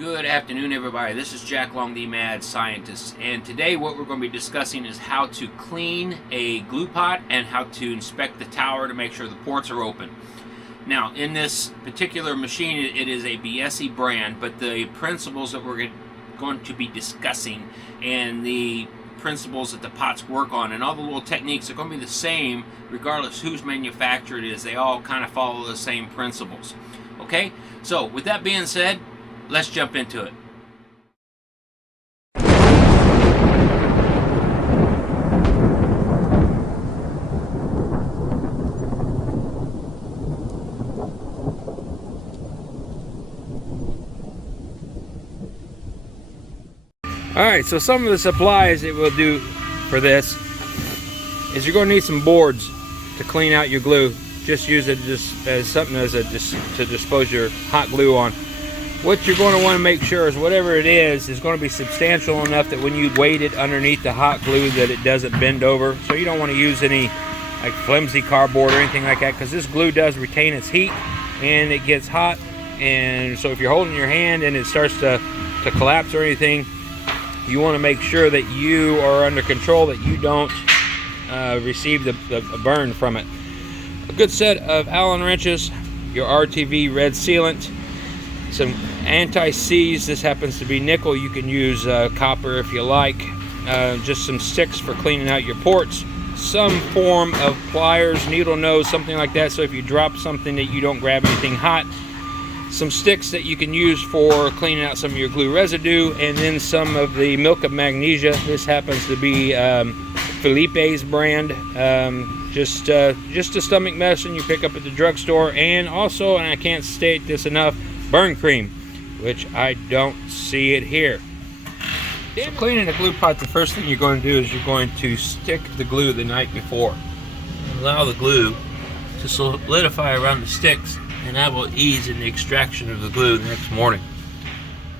Good afternoon, everybody. This is Jack Long, the Mad Scientist, and today what we're going to be discussing is how to clean a glue pot and how to inspect the tower to make sure the ports are open. Now, in this particular machine, it is a BSE brand, but the principles that we're going to be discussing and the principles that the pots work on and all the little techniques are going to be the same regardless whose manufacturer it is. They all kind of follow the same principles. Okay, so with that being said, let's jump into it. Alright, so some of the supplies that we'll do for this is you're going to need some boards to clean out your glue. Just use it just as something to dispose your hot glue on. What you're going to want to make sure is whatever it is going to be substantial enough that when you weight it underneath the hot glue that it doesn't bend over. So you don't want to use any like flimsy cardboard or anything like that, because this glue does retain its heat and it gets hot. And so if you're holding your hand and it starts to collapse or anything, you want to make sure that you are under control, that you don't receive the burn from it. A good set of Allen wrenches, your RTV red sealant, some anti-seize. This happens to be nickel. You can use copper if you like. Just some sticks for cleaning out your ports. Some form of pliers, needle nose, something like that, so if you drop something that you don't grab anything hot. Some sticks that you can use for cleaning out some of your glue residue, and then some of the milk of magnesia. This happens to be Felipe's brand. Just a stomach medicine you pick up at the drugstore. And also, and I can't state this enough, burn cream, which I don't see it here. So cleaning a glue pot, the first thing you're going to do is you're going to stick the glue the night before. Allow the glue to solidify around the sticks, and that will ease in the extraction of the glue the next morning.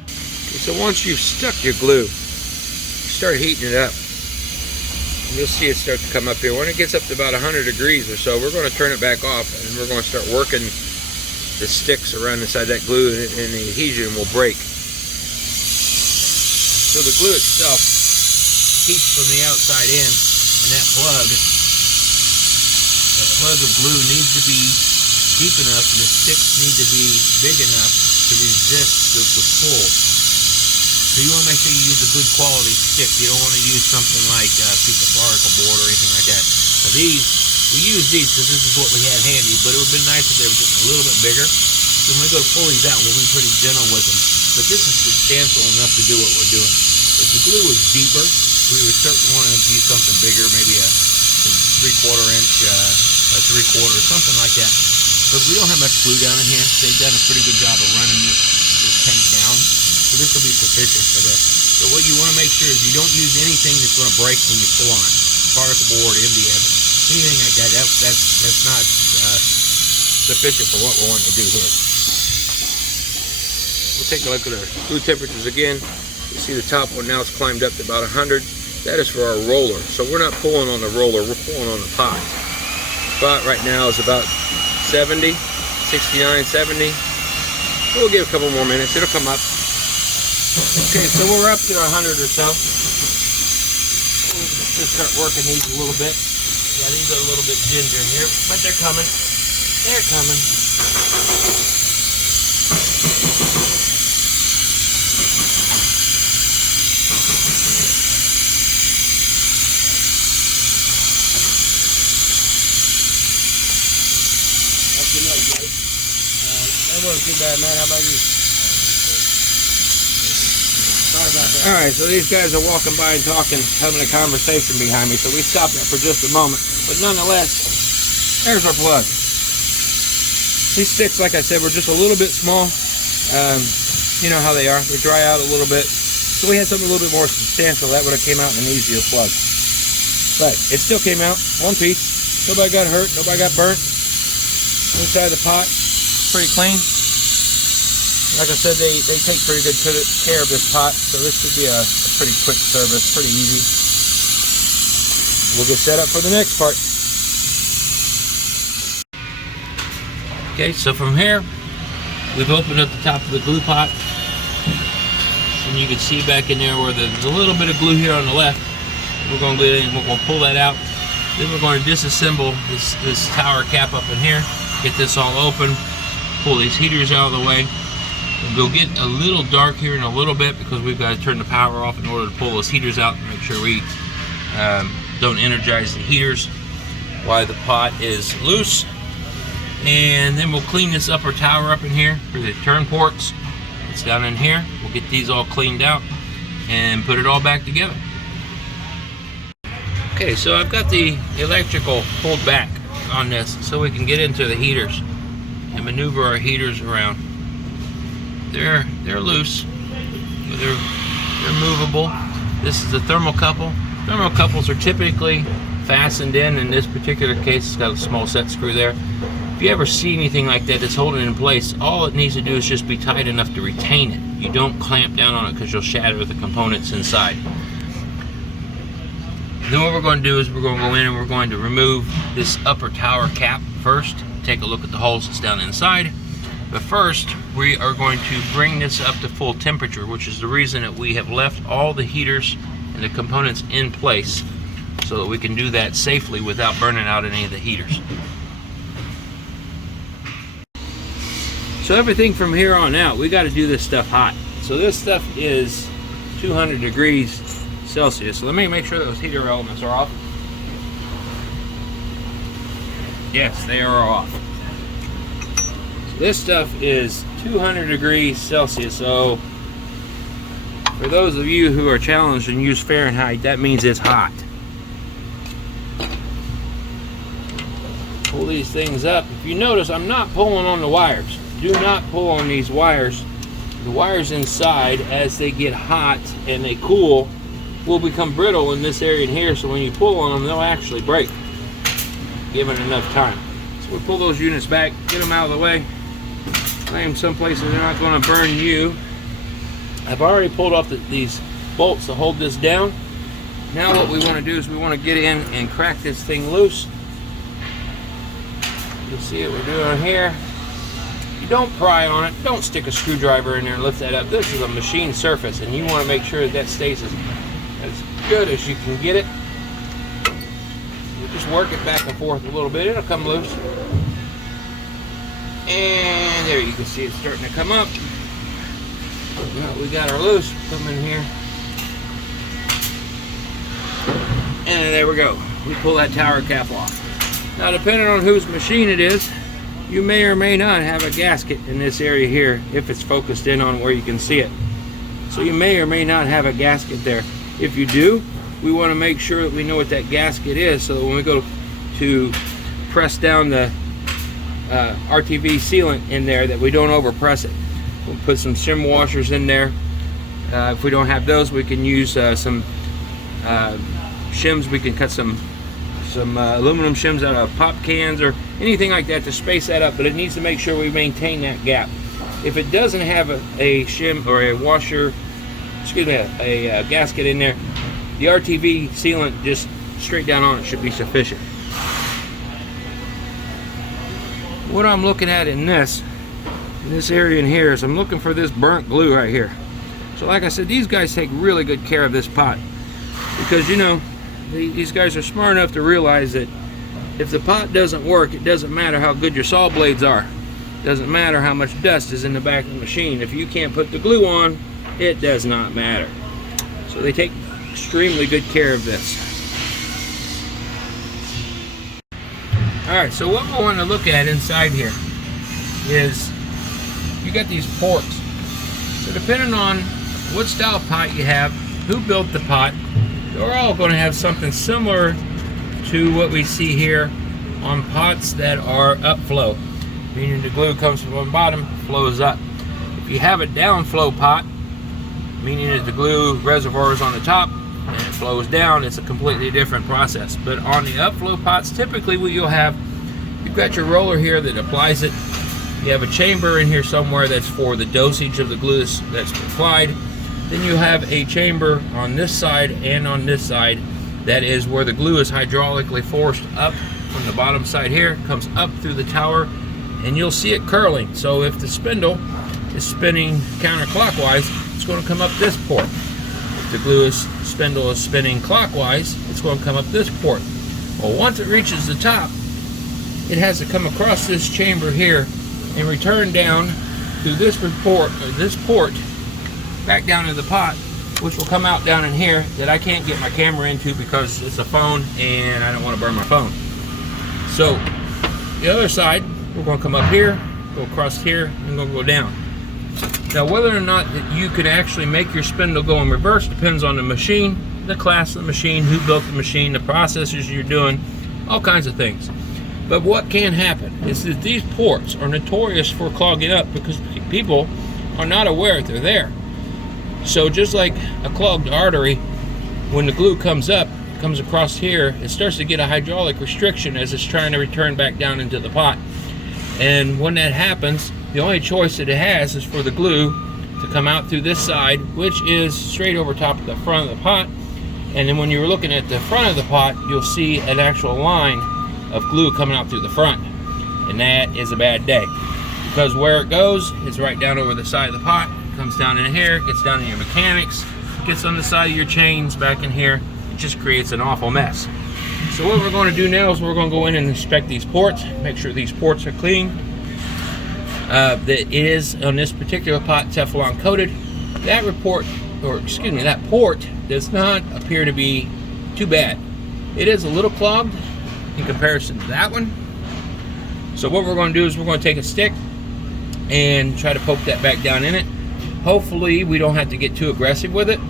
Okay, so once you've stuck your glue, start heating it up. And you'll see it start to come up here. When it gets up to about 100 degrees or so, we're going to turn it back off, and we're going to start working the sticks around inside that glue, and the adhesion will break. So the glue itself heats from the outside in, and that plug, the plug of glue needs to be deep enough, and the sticks need to be big enough to resist the pull. So you want to make sure you use a good quality stick. You don't want to use something like a piece of particle board or anything like that. Now we use these because this is what we had handy, but it would have been nice if they were just a little bit bigger. So when we go to pull these out, we'll be pretty gentle with them. But this is substantial enough to do what we're doing. If the glue was deeper, we would certainly want to use something bigger, maybe a 3/4 inch, a 3/4, something like that. But we don't have much glue down in here. They've done a pretty good job of running this tank down. So this will be sufficient for this. So what you want to make sure is you don't use anything that's going to break when you pull on it. Particle board, MDF, anything like that. That's not sufficient for what we're wanting to do here. We'll take a look at our glue temperatures again. You see the top one now, it's climbed up to about 100. That is for our roller. So we're not pulling on the roller, we're pulling on the pot. Spot right now is about 70, 69, 70. We'll give a couple more minutes, it'll come up. Okay, so we're up to 100 or so. Let's just start working these a little bit. Yeah, these are a little bit ginger in here, but they're coming. They're coming. That wasn't too bad, man. How about you? Alright, so these guys are walking by and talking, having a conversation behind me, so we stopped that for just a moment. But nonetheless, there's our plug. These sticks, like I said, were just a little bit small. You know how they are. They dry out a little bit. So we had something a little bit more substantial. That would have came out in an easier plug. But it still came out one piece. Nobody got hurt. Nobody got burnt. Inside the pot, pretty clean. Like I said, they take pretty good care of this pot, so this should be a pretty quick service, pretty easy. We'll get set up for the next part. Okay, so from here, we've opened up the top of the glue pot. and you can see back in there where there's a little bit of glue here on the left. We're going to go in and we're going to pull that out. Then we're going to disassemble this tower cap up in here, get this all open, pull these heaters out of the way. It'll get a little dark here in a little bit because we've got to turn the power off in order to pull those heaters out and make sure we don't energize the heaters while the pot is loose. And then we'll clean this upper tower up in here for the turn ports. It's down in here. We'll get these all cleaned out and put it all back together. Okay, so I've got the electrical pulled back on this so we can get into the heaters and maneuver our heaters around. They're loose, but they're movable. This is a thermocouple. Thermocouples are typically fastened in this particular case, it's got a small set screw there. If you ever see anything like that that's holding it in place, all it needs to do is just be tight enough to retain it. You don't clamp down on it because you'll shatter the components inside. Then what we're going to do is we're going to go in and we're going to remove this upper tower cap first. Take a look at the holes that's down inside. But first, we are going to bring this up to full temperature, which is the reason that we have left all the heaters and the components in place so that we can do that safely without burning out any of the heaters. So everything from here on out, we got to do this stuff hot. So this stuff is 200 degrees Celsius. So let me make sure those heater elements are off. Yes, they are off. So this stuff is 200 degrees Celsius. So for those of you who are challenged and use Fahrenheit, that means it's hot. Pull these things up. If you notice, I'm not pulling on the wires. Do not pull on these wires. The wires inside, as they get hot and they cool, will become brittle in this area in here, so when you pull on them, they'll actually break, given enough time. So we pull those units back, get them out of the way, lay them someplace where they're not going to burn you. I've already pulled off these bolts to hold this down. Now what we want to do is we want to get in and crack this thing loose. You'll see what we're doing here. You don't pry on it. Don't stick a screwdriver in there and lift that up. This is a machine surface, and you want to make sure that stays as good as you can get it. You just work it back and forth a little bit. It'll come loose. And there you can see it's starting to come up. Well, we got our loose. Come in here. And there we go. We pull that tower cap off. Now, depending on whose machine it is, you may or may not have a gasket in this area here if it's focused in on where you can see it. So you may or may not have a gasket there. If you do, we want to make sure that we know what that gasket is so that when we go to press down the RTV sealant in there, that we don't overpress it. We'll put some shim washers in there. If we don't have those, we can use some shims. We can cut some aluminum shims out of pop cans or anything like that to space that up, but it needs to make sure we maintain that gap. If it doesn't have a shim or a washer, excuse me, a gasket in there, the RTV sealant just straight down on it should be sufficient. What I'm looking at in this area in here is I'm looking for this burnt glue right here. So like I said, these guys take really good care of this pot because, you know, these guys are smart enough to realize that if the pot doesn't work, it doesn't matter how good your saw blades are. It doesn't matter how much dust is in the back of the machine. If you can't put the glue on, it does not matter. So they take extremely good care of this. Alright, so what we want to look at inside here is you got these ports. So depending on what style of pot you have, who built the pot, they're all going to have something similar to what we see here on pots that are upflow, meaning the glue comes from the bottom, flows up. If you have a downflow pot, meaning that the glue reservoir is on the top and it flows down, it's a completely different process. But on the upflow pots, typically what you'll have, you've got your roller here that applies it. You have a chamber in here somewhere that's for the dosage of the glue that's applied. Then you have a chamber on this side and on this side that is where the glue is hydraulically forced up from the bottom side here, comes up through the tower, and you'll see it curling. So if the spindle is spinning counterclockwise, it's going to come up this port. If the spindle is spinning clockwise, it's going to come up this port. Well, once it reaches the top, it has to come across this chamber here and return down through this port back down to the pot, which will come out down in here that I can't get my camera into because it's a phone and I don't want to burn my phone. So the other side, we're going to come up here, go across here, and going to go down. Now, whether or not that you can actually make your spindle go in reverse depends on the machine, the class of the machine, who built the machine, the processors you're doing, all kinds of things. But what can happen is that these ports are notorious for clogging up because people are not aware they're there. So just like a clogged artery, when the glue comes across here, it starts to get a hydraulic restriction as it's trying to return back down into the pot. And when that happens, the only choice that it has is for the glue to come out through this side, which is straight over top of the front of the pot. And then when you're looking at the front of the pot, you'll see an actual line of glue coming out through the front. And that is a bad day, because where it goes is right down over the side of the pot. It comes down in here, gets down in your mechanics, gets on the side of your chains back in here. It just creates an awful mess. So what we're going to do now is we're going to go in and inspect these ports, make sure these ports are clean. That it is on this particular pot Teflon coated. That port does not appear to be too bad. It is a little clogged in comparison to that one. So what we're going to do is we're going to take a stick and try to poke that back down in it. Hopefully we don't have to get too aggressive with it,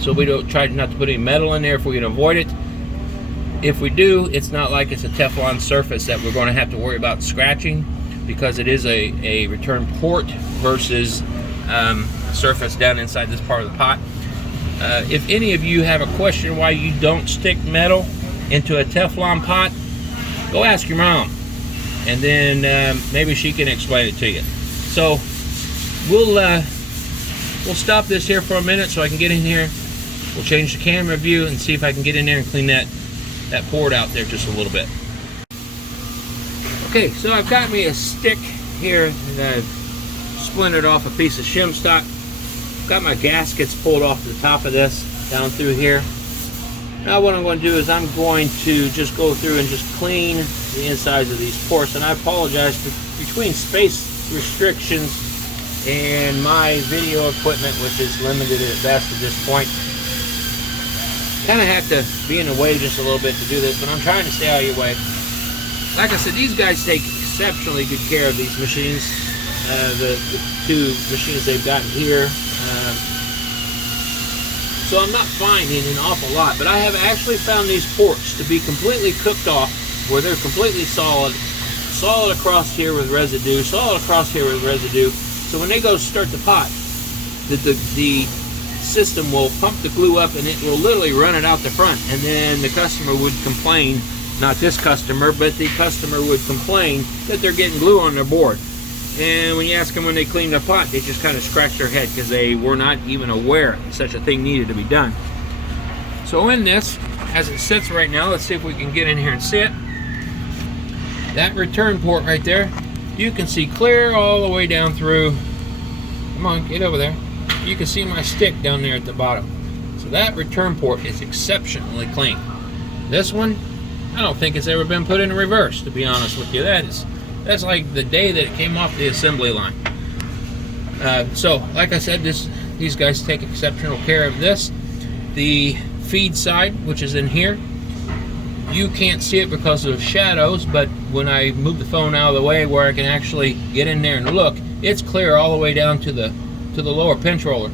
so we don't try not to put any metal in there if we can avoid it. If we do, it's not like it's a Teflon surface that we're going to have to worry about scratching, because it is a return port versus surface down inside this part of the pot. If any of you have a question why you don't stick metal into a Teflon pot, go ask your mom, and then maybe she can explain it to you. So we'll stop this here for a minute so I can get in here. We'll change the camera view and see if I can get in there and clean that port out there just a little bit. Okay, so I've got me a stick here that I've splintered off a piece of shim stock. Got my gaskets pulled off the top of this down through here. Now what I'm going to do is I'm going to just go through and just clean the insides of these ports. And I apologize for between space restrictions and my video equipment, which is limited at best at this point. Kind of have to be in the way just a little bit to do this, but I'm trying to stay out of your way. Like I said, these guys take exceptionally good care of these machines. The two machines they've got here. So I'm not finding an awful lot, but I have actually found these ports to be completely cooked off, where they're completely solid across here with residue, solid across here with residue. So when they go start the pot, the system will pump the glue up and it will literally run it out the front, and then the customer would complain, not this customer, but the customer would complain that they're getting glue on their board. And when you ask them when they clean the pot, they just kind of scratch their head because they were not even aware such a thing needed to be done. So in this, as it sits right now, let's see if we can get in here and see it. That return port right there, you can see clear all the way down through. Come on, get over there. You can see my stick down there at the bottom. So that return port is exceptionally clean. This one, I don't think it's ever been put in reverse, to be honest with you. That's like the day that it came off the assembly line. So, like I said, these guys take exceptional care of this. The feed side, which is in here, you can't see it because of shadows, but when I move the phone out of the way where I can actually get in there and look, it's clear all the way down to the lower pinch roller.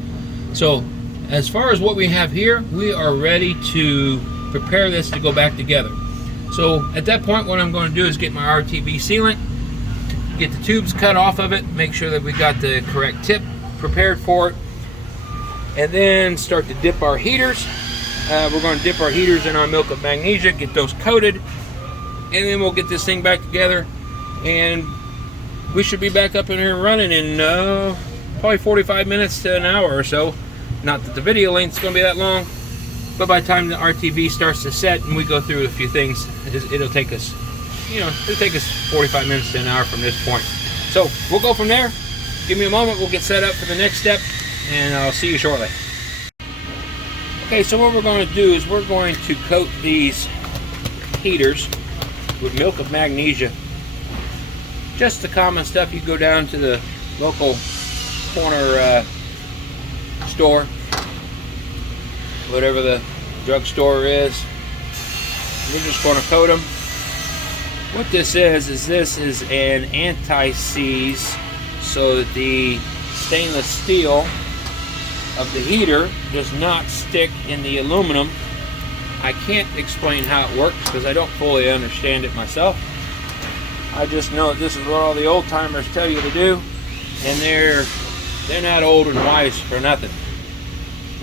So, as far as what we have here, we are ready to prepare this to go back together. So, at that point, what I'm going to do is get my RTV sealant, get the tubes cut off of it, make sure that we got the correct tip prepared for it, and then start to dip our heaters. We're going to dip our heaters in our milk of magnesia, get those coated, and then we'll get this thing back together, and we should be back up in here running in probably 45 minutes to an hour or so. Not that the video length is going to be that long, but by the time the RTV starts to set and we go through a few things, it'll take us, it'll take us 45 minutes to an hour from this point. So we'll go from there, give me a moment, we'll get set up for the next step, and I'll see you shortly. Okay, so what we're going to do is we're going to coat these heaters with milk of magnesia. Just the common stuff. You go down to the local corner store, whatever the drugstore is. We're just going to coat them. What this is this is an anti-seize, so that the stainless steel of the heater does not stick in the aluminum. I can't explain how it works because I don't fully understand it myself. I just know that this is what all the old timers tell you to do, and they're not old and wise for nothing.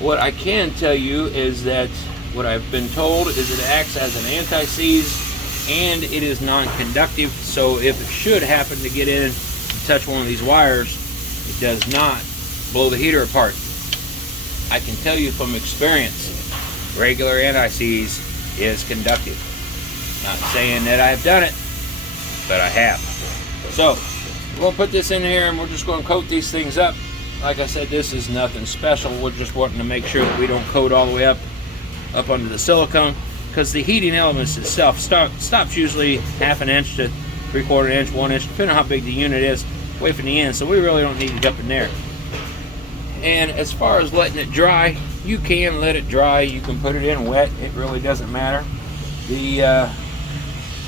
What I can tell you is that what I've been told is it acts as an anti-seize, and it is non-conductive, so if it should happen to get in and touch one of these wires, it does not blow the heater apart. I can tell you from experience, regular anti-seize is conductive. Not saying that I've done it, but I have. So we'll put this in here and we're just going to coat these things up. Like I said, this is nothing special. We're just wanting to make sure that we don't coat all the way up under the silicone, because the heating elements itself stops usually ½ an inch to 3/4 inch, 1 inch, depending on how big the unit is, away from the end. So we really don't need it up in there. And as far as letting it dry, you can let it dry. You can put it in wet. It really doesn't matter. The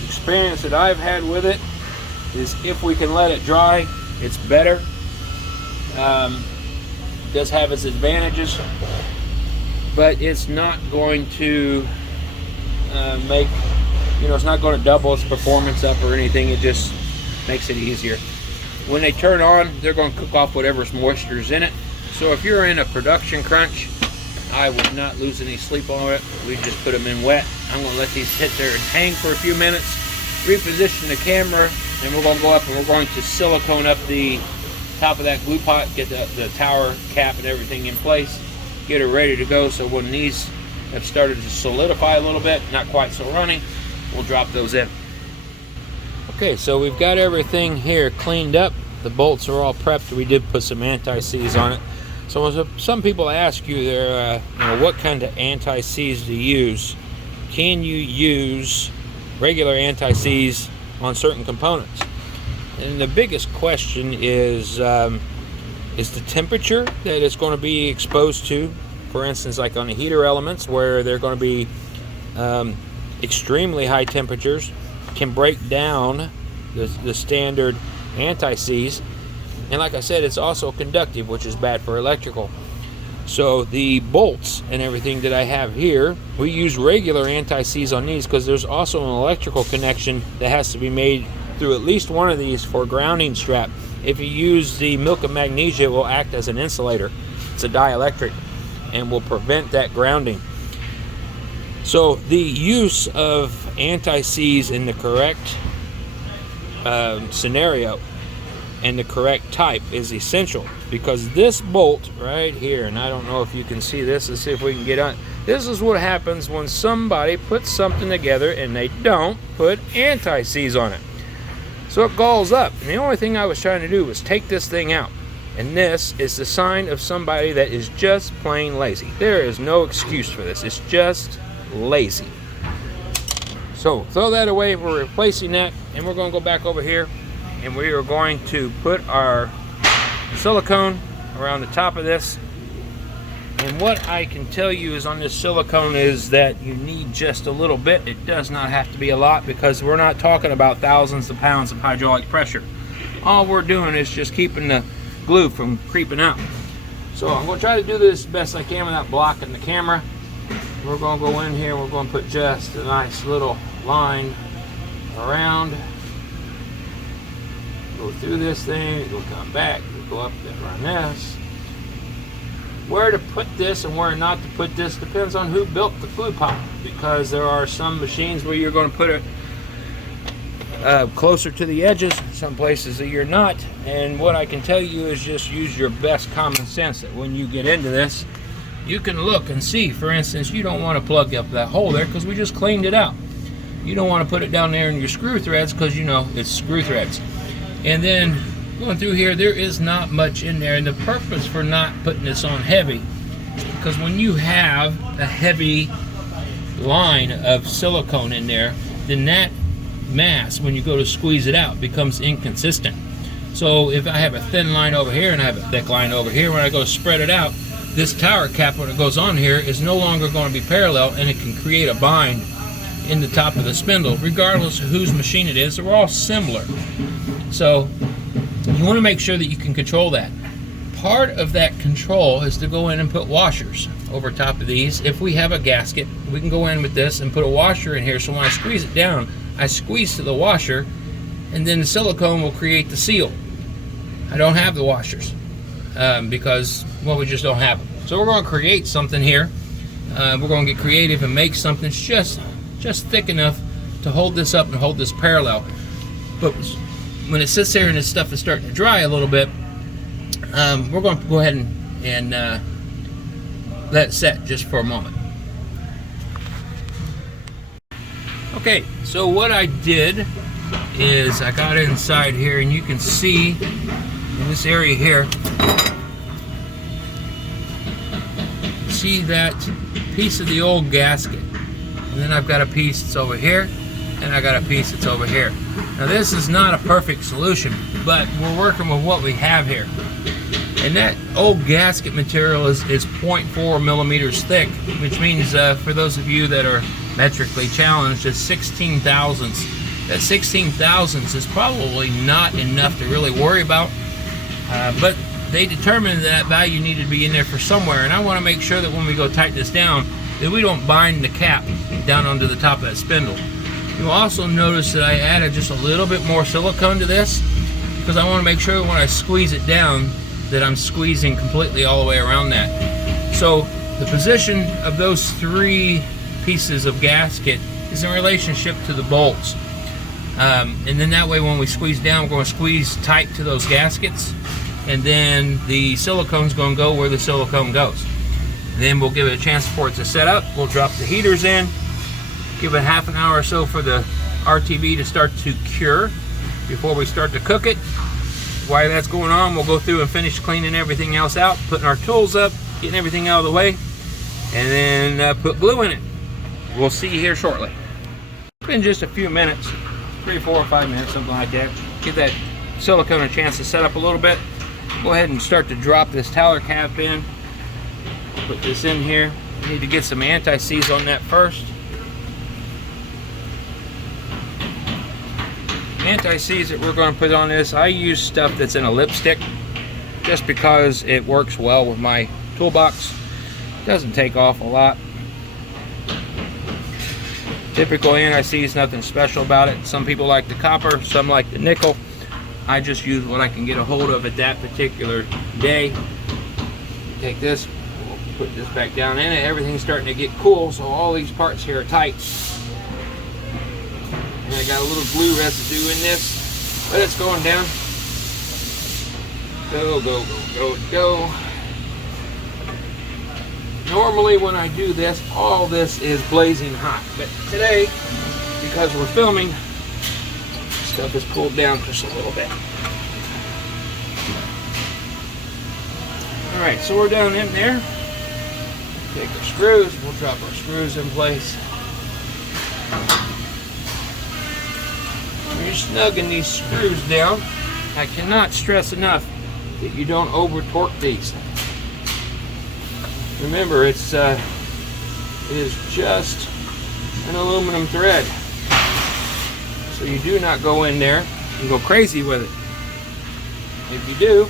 experience that I've had with it is if we can let it dry, it's better. It does have its advantages, but it's not going to make, it's not going to double its performance up or anything. It just makes it easier. When they turn on, they're going to cook off whatever's moisture is in it. So if you're in a production crunch, I would not lose any sleep on it. We just put them in wet. I'm going to let these hit there and hang for a few minutes, reposition the camera, and we're going to go up and we're going to silicone up the top of that Gluepot, get the tower cap and everything in place, get it ready to go. So when these have started to solidify a little bit, not quite so runny, we'll drop those in. Okay, so we've got everything here cleaned up. The bolts are all prepped. We did put some anti-seize on it. So some people ask you there, what kind of anti-seize to use. Can you use regular anti-seize on certain components? And the biggest question is the temperature that it's going to be exposed to. For instance, like on the heater elements, where they're going to be extremely high temperatures, can break down the standard anti-seize. And like I said, it's also conductive, which is bad for electrical. So the bolts and everything that I have here, we use regular anti-seize on these because there's also an electrical connection that has to be made through at least one of these for grounding strap. If you use the milk of magnesia, it will act as an insulator. It's a dielectric and will prevent that grounding. So the use of anti-seize in the correct scenario and the correct type is essential, because this bolt right here, and I don't know if you can see this, let's see if we can get on. This is what happens when somebody puts something together and they don't put anti-seize on it. So it galls up, and the only thing I was trying to do was take this thing out. And this is the sign of somebody that is just plain lazy. There is no excuse for this. It's just lazy. So throw that away. We're replacing that, and we're going to go back over here, and we are going to put our silicone around the top of this. And what I can tell you is on this silicone is that you need just a little bit. It does not have to be a lot, because we're not talking about thousands of pounds of hydraulic pressure. All we're doing is just keeping the glue from creeping out. So I'm going to try to do this as best I can without blocking the camera. We're going to go in here, we're going to put just a nice little line around. Go through this thing, we'll come back, we'll go up and run this. Where to put this and where not to put this depends on who built the Gluepot, because there are some machines where you're going to put it closer to the edges, some places that you're not. And what I can tell you is just use your best common sense, that when you get into this, you can look and see. For instance, you don't want to plug up that hole there because we just cleaned it out. You don't want to put it down there in your screw threads because you know it's screw threads. And then going through here, there is not much in there, and the purpose for not putting this on heavy is because when you have a heavy line of silicone in there, then that mass, when you go to squeeze it out, becomes inconsistent. So if I have a thin line over here and I have a thick line over here, when I go to spread it out, this tower cap, when it goes on here, is no longer going to be parallel, and it can create a bind in the top of the spindle, regardless of whose machine it is. They're all similar. So you want to make sure that you can control that. Part of that control is to go in and put washers over top of these. If we have a gasket, we can go in with this and put a washer in here, so when I squeeze it down, I squeeze to the washer, and then the silicone will create the seal. I don't have the washers because, well, we just don't have them. So we're going to create something here. We're going to get creative and make something just thick enough to hold this up and hold this parallel. But when it sits there and this stuff is starting to dry a little bit, we're going to go ahead and let it set just for a moment. Okay, so what I did is I got inside here, and you can see in this area here, see that piece of the old gasket, and then I've got a piece that's over here, and I got a piece that's over here. Now this is not a perfect solution, but we're working with what we have here. And that old gasket material is 0.4 millimeters thick, which means for those of you that are metrically challenged, it's 16 thousandths. That 16 thousandths is probably not enough to really worry about, but they determined that value needed to be in there for somewhere, and I want to make sure that when we go tighten this down, that we don't bind the cap down onto the top of that spindle. You'll also notice that I added just a little bit more silicone to this, because I want to make sure when I squeeze it down that I'm squeezing completely all the way around that. So the position of those three pieces of gasket is in relationship to the bolts. And then that way when we squeeze down, we're going to squeeze tight to those gaskets, and then the silicone's going to go where the silicone goes. Then we'll give it a chance for it to set up. We'll drop the heaters in, give it half an hour or so for the RTV to start to cure before we start to cook it. While that's going on, we'll go through and finish cleaning everything else out, putting our tools up, getting everything out of the way, and then put glue in it. We'll see you here shortly. In just a few minutes, 3, 4, or 5 minutes, something like that. Give that silicone a chance to set up a little bit. Go ahead and start to drop this tower cap in. Put this in here. We need to get some anti-seize on that first. Anti-seize that we're going to put on this, I use stuff that's in a lipstick just because it works well with my toolbox. Doesn't take off a lot. Typical anti-seize, nothing special about it. Some people like the copper, some like the nickel. I just use what I can get a hold of at that particular day. Take this, we'll put this back down in it. Everything's starting to get cool, so all these parts here are tight. And I got a little glue residue in this, but it's going down. Go, go, go, go, go. Normally when I do this, all this is blazing hot, but today, because we're filming, stuff is cooled down just a little bit. Alright, so we're down in there. Take our screws, we'll drop our screws in place. When you're snugging these screws down, I cannot stress enough that you don't over torque these. Remember, it is just an aluminum thread. So you do not go in there and go crazy with it. If you do,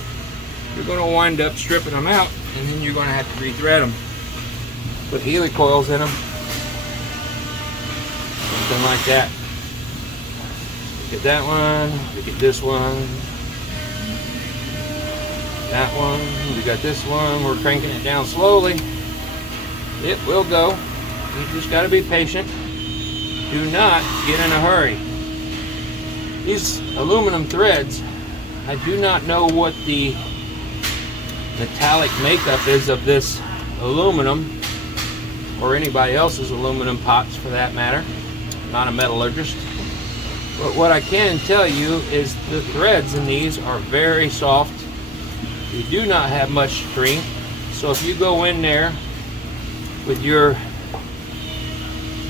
you're going to wind up stripping them out, and then you're going to have to rethread them. Put Healy coils in them. Something like that. Get that one, we get this one. That one, we got this one, we're cranking it down slowly. It will go. You just got to be patient. Do not get in a hurry. These aluminum threads, I do not know what the metallic makeup is of this aluminum, or anybody else's aluminum pots for that matter. I'm not a metallurgist. But what I can tell you is the threads in these are very soft. They do not have much strength. So if you go in there with your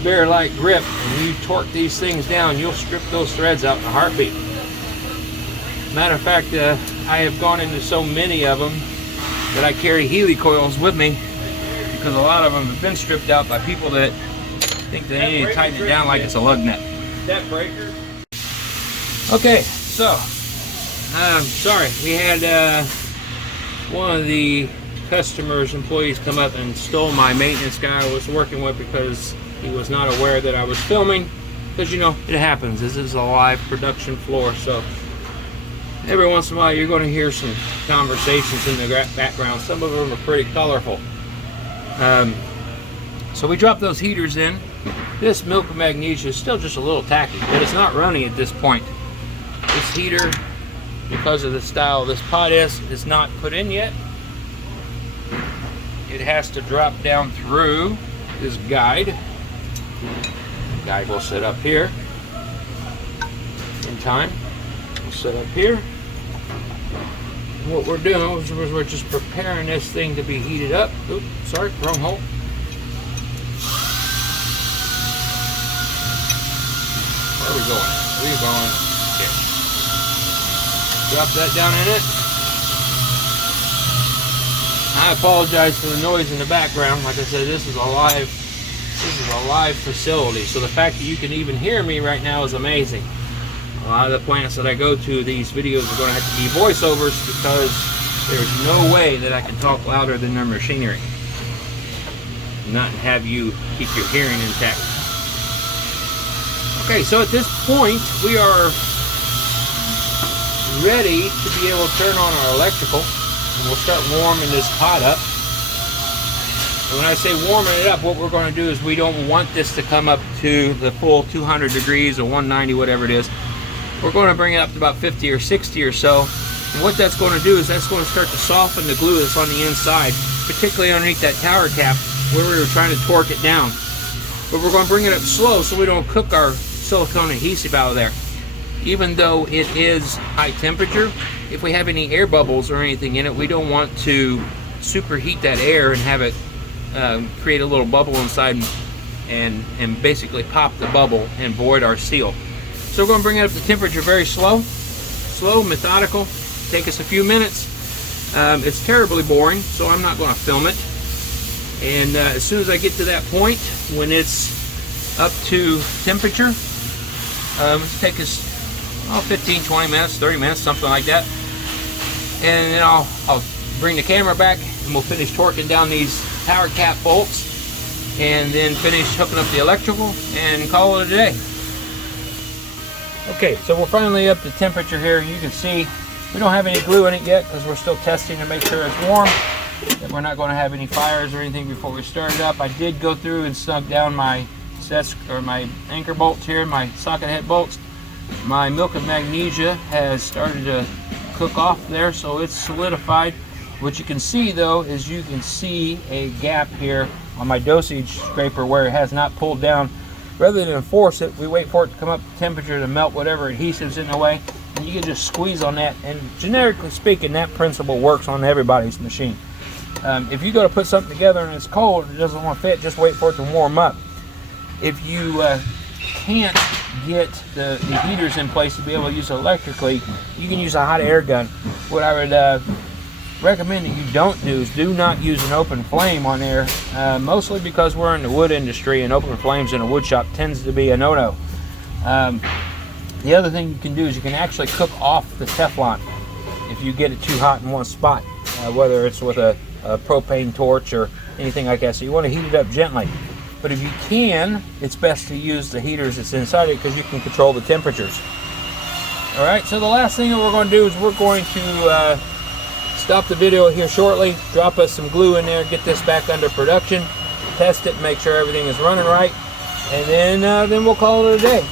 bear-like grip and you torque these things down, you'll strip those threads out in a heartbeat. Matter of fact, I have gone into so many of them that I carry Healy coils with me, because a lot of them have been stripped out by people that think they need to tighten it down like it's a lug nut. That breaker. Okay, so sorry, we had one of the customers' employees come up and stole my maintenance guy I was working with because he was not aware that I was filming. Because, you know, it happens. This is a live production floor, so every once in a while you're going to hear some conversations in the background. Some of them are pretty colorful. So we dropped those heaters in. This milk of magnesia is still just a little tacky, but it's not running at this point. This heater, because of the style this pot is not put in yet. It has to drop down through this guide. The guide will sit up here in time. We'll sit up here. And what we're doing is we're just preparing this thing to be heated up. Oops, sorry, wrong hole. Where are we going? We're going. Okay. Drop that down in it. I apologize for the noise in the background. Like I said, this is a live facility, so the fact that you can even hear me right now is amazing. A lot of the plants that I go to, these videos are going to have to be voiceovers because there's no way that I can talk louder than their machinery, not have you keep your hearing intact. Okay, so at this point we are ready to be able to turn on our electrical, and we'll start warming this pot up. And when I say warming it up, what we're going to do is we don't want this to come up to the full 200 degrees or 190, whatever it is. We're going to bring it up to about 50 or 60 or so. And what that's going to do is that's going to start to soften the glue that's on the inside, particularly underneath that tower cap where we were trying to torque it down. But we're going to bring it up slow so we don't cook our silicone adhesive out of there. Even though it is high temperature, if we have any air bubbles or anything in it, we don't want to superheat that air and have it create a little bubble inside and basically pop the bubble and void our seal. So we're going to bring it up to temperature very slow, methodical. Take us a few minutes. It's terribly boring, so I'm not going to film it. And as soon as I get to that point when it's up to temperature, it'll take us 15, 20 minutes, 30 minutes, something like that. And then I'll bring the camera back and we'll finish torquing down these tower cap bolts and then finish hooking up the electrical and call it a day. Okay, so we're finally up to temperature here. You can see we don't have any glue in it yet because we're still testing to make sure it's warm, that we're not going to have any fires or anything before we start it up. I did go through and snug down my sets or my anchor bolts here, my socket head bolts. My milk of magnesia has started to cook off there, so it's solidified. What you can see though is you can see a gap here on my dosage scraper where it has not pulled down. Rather than force it, we wait for it to come up to temperature to melt whatever adhesive's in the way, and you can just squeeze on that. And generically speaking, that principle works on everybody's machine. If you go to put something together and it's cold, it doesn't want to fit, just wait for it to warm up. If you can't get the heaters in place to be able to use it electrically, you can use a hot air gun. What I would recommend that you don't do is do not use an open flame on there, mostly because we're in the wood industry and open flames in a wood shop tends to be a no-no. The other thing you can do is you can actually cook off the Teflon if you get it too hot in one spot, whether it's with a propane torch or anything like that. So you want to heat it up gently. But if you can, it's best to use the heaters that's inside it because you can control the temperatures. Alright, so the last thing that we're going to do is we're going to stop the video here shortly, drop us some glue in there, get this back under production, test it, make sure everything is running right, and then we'll call it a day.